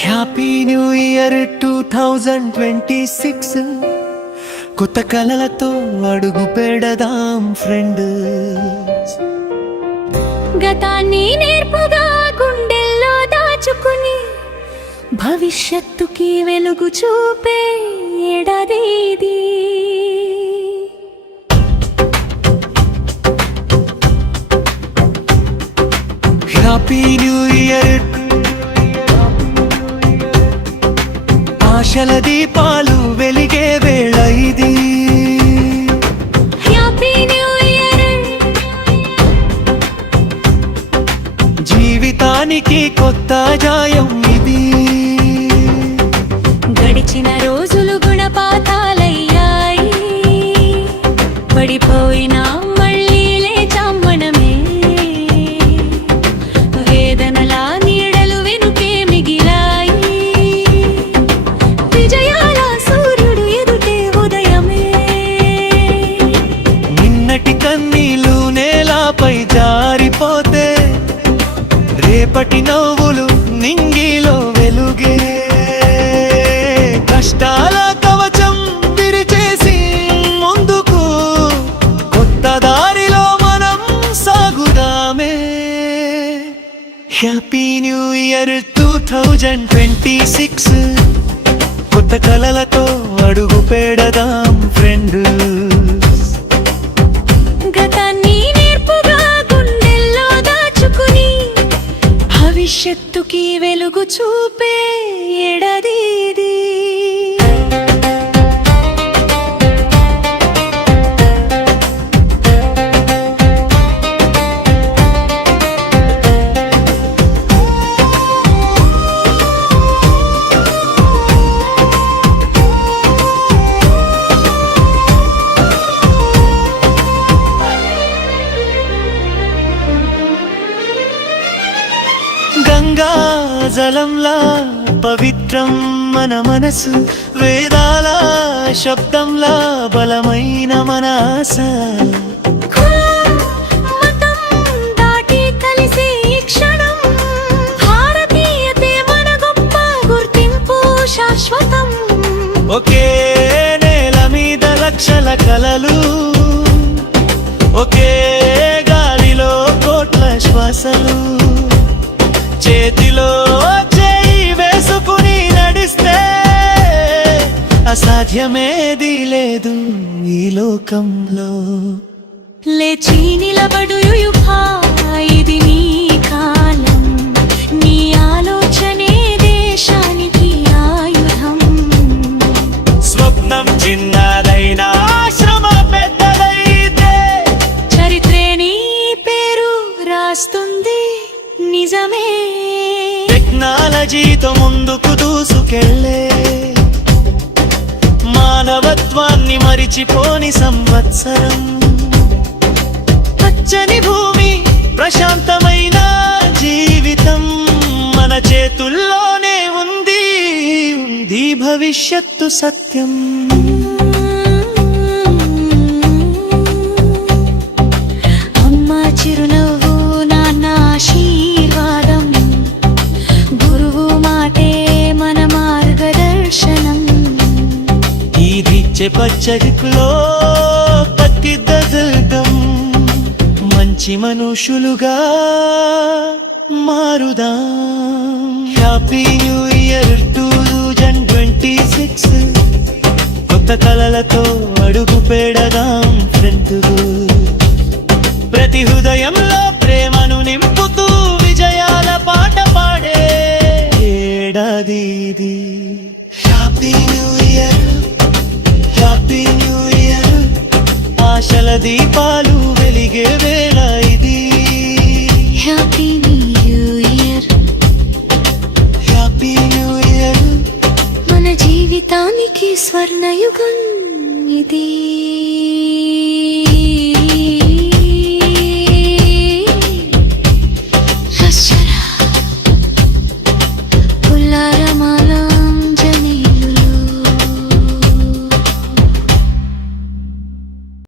Happy new year 2026. కొత్త కలలతో అడుగు పెడదాం ఫ్రెండ్. గతాన్ని నేర్పుగా గుండెల్లో దాచుకుని భవిష్యత్తుకి వెలుగు చూపే ఏడాది ఇది. హ్యాపీ న్యూ ఇయర్, ఆశల దీపాలు వెలిగే వేళ ఇది. హ్యాపీ న్యూ ఇయర్, జీవితానికి కొత్త అధ్యాయం ఇది. గడిచిన రోజులు గుణపాఠాలయ్యాయి, పడిపోయినా మళ్ళీ లేచాం మనమే. వేదనలా నీడలు వెనుకే మిగిలాయి, విజయాల సూర్యుడు ఎదుటే ఉదయమే. నిన్నటి కన్నీళ్ళు నేలపై జారిపోతే రేపటి నవ్వులు నింగిలో వెలుగే. కష్టాల కవచం విరిచేసి ముందుకు కొత్త దారిలో మనం సాగుదామే. Happy new year 2026. కొత్త కలలతో అడుగు పెడదాం ఫ్రెండ్. గతాన్ని నేర్పుగా గుండెల్లో దాచుకుని భవిష్యత్తుకి వెలుగు చూపే ఏడాది ఇది. గంగా జలంలా పవిత్రం మన మనసు, వేదాల శబ్దంలా బలమైన మన ఆశ. మతం దాటి కలిసే ఈ క్షణం, భారతీయతే మన గొప్ప గుర్తింపు శాశ్వతం. ఒకే నేల మీద లక్షల కలలు, ఒకే గాలిలో కోట్ల శ్వాసలు. చేతిలో చేయి వేసుకుని నడిస్తే అసాధ్యమేది లేదు ఈ లోకంలో. లేచి నిలబడు యువా, ఇది నీ కాలం. నీ ఆలోచనే దేశానికి ఆయుధం. స్వప్నం చిన్నదైనా శ్రమ పెద్దదైతే చరిత్రే నీ పేరు రాస్తుంది నిజమే. టెక్నాలజీతో ముందుకు దూసుకెళ్ళే మానవత్వాన్ని మరిచిపోని సంవత్సరం. పచ్చని భూమి, ప్రశాంతమైన జీవితం మన చేతుల్లోనే ఉంది. ఉంది భవిష్యత్తు సత్యం. అమ్మ చిరునవ్వు, నాన్న ఆశీర్వాదం, గురువు మాటే మన మార్గదర్శనం. ఈ దిచ్చే పచ్చడికులో పట్టిద్ద దుర్గం, మంచి మనుషులుగా మారుదాం. Happy new year 2026. కొత్త కలలతో అడుగు పెడదాం ఫ్రెండ్. ప్రతి హృదయంలో ప్రేమను నింపుతూ విజయాల పాట పాడే ఏడాది ఇది. Happy new year, happy new year, ఆశల దీపాలు వెలిగే వేళ ఇది. Happy new year, happy new year, మన జీవితానికి స్వర్ణయుగం ఇది.